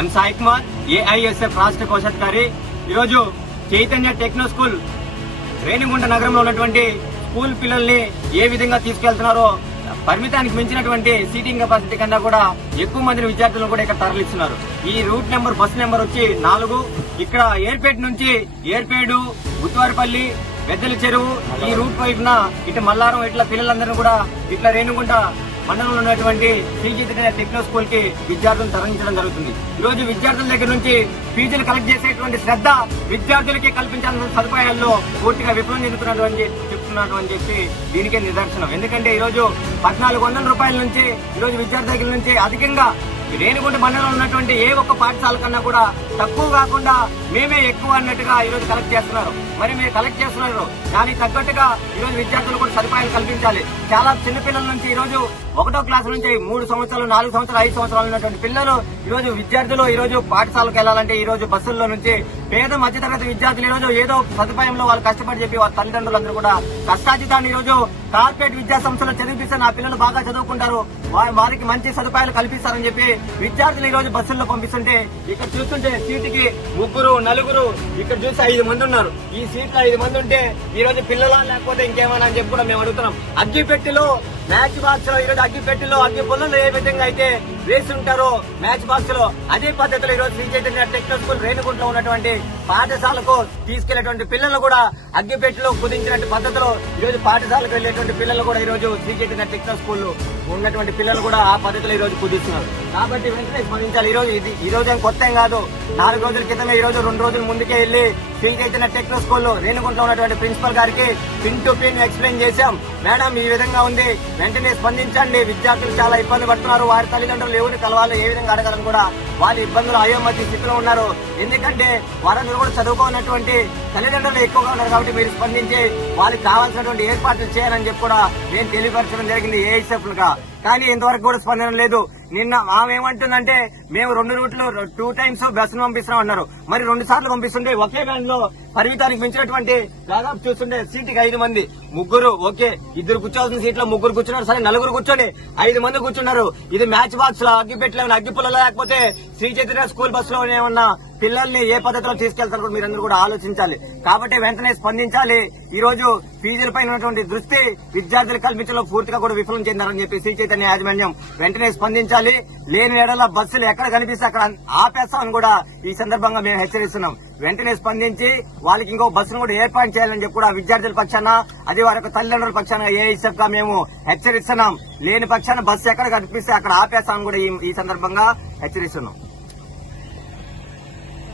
ఎం Sai Kumar AISF రాష్ట్ర కోశాధికారి. ఈరోజు చైతన్య టెక్నో స్కూల్ రేణిగుంట నగరంలో ఉన్నటువంటి స్కూల్ పిల్లల్ని ఏ విధంగా తీసుకెళ్తున్నారో పరిమితానికి మించినటువంటి సీటింగ్ కెపాసిటీ కన్నా కూడా ఎక్కువ మంది విద్యార్థులను కూడా ఇక్కడ తరలిస్తున్నారు. ఈ రూట్ నెంబర్ బస్ నెంబర్ వచ్చి నాలుగు. ఇక్కడ ఏర్పేట నుంచి ఏర్పేడు బుత్వారిపల్లి పెద్దల చెరువు ఈ రూట్ వైపున ఇటు మల్లారం ఇట్లా పిల్లలందరినీ కూడా ఇట్లా రేణుగుంట మండలంలో ఉన్నటువంటి శ్రీచైతన్య టెక్నో స్కూల్కి విద్యార్థులను తరలించడం జరుగుతుంది. ఈ రోజు విద్యార్థుల దగ్గర నుంచి ఫీజులు కలెక్ట్ చేసేటువంటి శ్రద్ధ విద్యార్థులకి కల్పించాల్సిన సదుపాయాల్లో పూర్తిగా విఫలం చెందుతున్నటువంటి చెప్తున్నారు అని చెప్పి దీనికే నిదర్శనం. ఎందుకంటే ఈ రోజు పద్నాలుగు వందల రూపాయల నుంచి ఈ రోజు విద్యార్థి దగ్గర నుంచి అధికంగా రేణిగుంట మండలంలో ఉన్నటువంటి ఏ ఒక్క పాఠశాల కన్నా కూడా తక్కువ కాకుండా మేమే ఎక్కువ అన్నట్టుగా ఈరోజు కలెక్ట్ చేస్తున్నారు. మరి మీరు కలెక్ట్ చేస్తున్నారు దానికి తగ్గట్టుగా ఈరోజు విద్యార్థులు కూడా సదుపాయాలు కల్పించాలి. చాలా చిన్నపిల్లల నుంచి ఈరోజు ఒకటో క్లాస్ నుంచి మూడు సంవత్సరాలు నాలుగు సంవత్సరాలు ఐదు సంవత్సరాలు ఉన్నటువంటి పిల్లలు ఈరోజు విద్యార్థులు ఈరోజు పాఠశాలకు వెళ్ళాలంటే ఈరోజు బస్సుల్లో నుంచి పేద మధ్యతరగతి విద్యార్థులు ఈ రోజు ఏదో సదుపాయంలో వాళ్ళు కష్టపడి చెప్పి వాళ్ళ తల్లిదండ్రులందరూ కూడా కష్టాజితాన్ని ఈరోజు కార్పొరేట్ విద్యా సంస్థలో చదివిస్తే నా పిల్లలు బాగా చదువుకుంటారు. వారికి మంచి సదుపాయాలు కల్పిస్తారని చెప్పి విద్యార్థులు ఈరోజు బస్సుల్లో పంపిస్తుంటే ఇక్కడ చూస్తుంటే సీటుకి ముగ్గురు నలుగురు ఇక్కడ చూసి ఐదు మంది ఉన్నారు. ఈ సీట్ ఐదు మంది ఉంటే ఈ రోజు పిల్లలా లేకపోతే ఇంకేమైనా అని చెప్పి కూడా మేము అడుగుతున్నాం. అగ్గిపెట్టిలో మ్యాచ్ బాక్స్లో ఈరోజు అగ్గిపెట్టిలో అగ్గి పొలంలో ఏ విధంగా అయితే వేసి ఉంటారో మ్యాచ్ బాక్స్లో అదే పద్ధతిలో ఈరోజు శ్రీ చైతన్య టెక్నో స్కూల్ రేణుగుంటలో ఉన్నటువంటి పాఠశాలకు తీసుకెళ్ళేటువంటి పిల్లలు కూడా అగ్గిపెట్టిలో కుదించినట్టు పద్ధతిలో ఈరోజు పాఠశాలకు వెళ్ళేటువంటి పిల్లలు కూడా ఈరోజు శ్రీ చైతన్య టెక్నో స్కూల్ ఉన్నటువంటి పిల్లలు కూడా ఆ పద్ధతిలో ఈ రోజు కాబట్టి వెంటనే స్పందించాలి. ఈరోజు ఇది ఈ రోజు ఏం కొత్త ఏం కాదు. నాలుగు రోజుల క్రితమే ఈ రోజు రెండు రోజుల ముందుకే వెళ్ళి శ్రీ చైతన్య టెక్నో స్కూల్లో రేణుగుంటలో ఉన్నటువంటి ప్రిన్సిపల్ గారికి పిన్ టు పిన్ ఎక్స్ప్లెయిన్ చేశాం. మేడం ఈ విధంగా ఉంది. వెంటనే స్పందించండి. విద్యార్థులు చాలా ఇబ్బంది పడుతున్నారు. వారి తల్లిదండ్రులు ఎవరిని కలవాలి ఏ విధంగా అడగాలని కూడా వారి ఇబ్బందులు అయోమతి స్థితిలో ఉన్నారు. ఎందుకంటే వారందరూ కూడా చదువుకోనటువంటి తల్లిదండ్రులు ఎక్కువగా ఉన్నారు కాబట్టి మీరు స్పందించి వాళ్ళకి కావాల్సినటువంటి ఏర్పాట్లు చేయాలని చెప్పి కూడా నేను తెలియపరచడం జరిగింది. ఏఐసెఫ్గా కానీ ఇంతవరకు కూడా స్పందన లేదు. నిన్న ఆమె ఏమంటుందంటే మేము రెండు రూట్లు టూ టైమ్స్ బస్సును పంపిస్తున్నాం అన్నారు. మరి రెండు సార్లు పంపిస్తుంటే ఒకే వ్యాన్లో పరిమితానికి మించినటువంటి దాదాపు చూస్తుంటే సీటుకి ఐదు మంది. ముగ్గురు ఓకే ఇద్దరు కూర్చోవాల్సిన సీట్లో ముగ్గురు కూర్చున్నారు. సరే నలుగురు కూర్చొని ఐదు మంది కూర్చున్నారు. ఇది మ్యాచ్ బాక్స్లో అగ్గి పెట్టలేమని లేకపోతే శ్రీ చైతన్య స్కూల్ బస్లో ఏమన్నా పిల్లల్ని ఏ పద్ధతిలో తీసుకెళ్తారు కూడా మీరందరూ కూడా ఆలోచించాలి. కాబట్టి వెంటనే స్పందించాలి. ఈ రోజు ఫీజులపై ఉన్నటువంటి దృష్టి విద్యార్థులు కల్పించడంలో పూర్తిగా కూడా విఫలం చెందారని చెప్పి శ్రీ చైతన్య యాజమాన్యం వెంటనే స్పందించాలి. లేని ఏడల బస్సులు ఎక్కడ కనిపిస్తే అక్కడ ఆపేస్తామని కూడా ఈ సందర్భంగా మేము హెచ్చరిస్తున్నాం. వెంటనే స్పందించి వాళ్ళకి ఇంకో బస్సును కూడా ఏర్పాటు చేయాలని చెప్పి కూడా విద్యార్థుల పక్షాన అది వారి యొక్క తల్లిదండ్రుల పక్షాన ఏఎస్ఎఫ్గా మేము హెచ్చరిస్తున్నాం. లేని పక్షాన బస్సు ఎక్కడ కనిపిస్తే అక్కడ ఆపేస్తామని కూడా ఈ సందర్భంగా హెచ్చరిస్తున్నాం.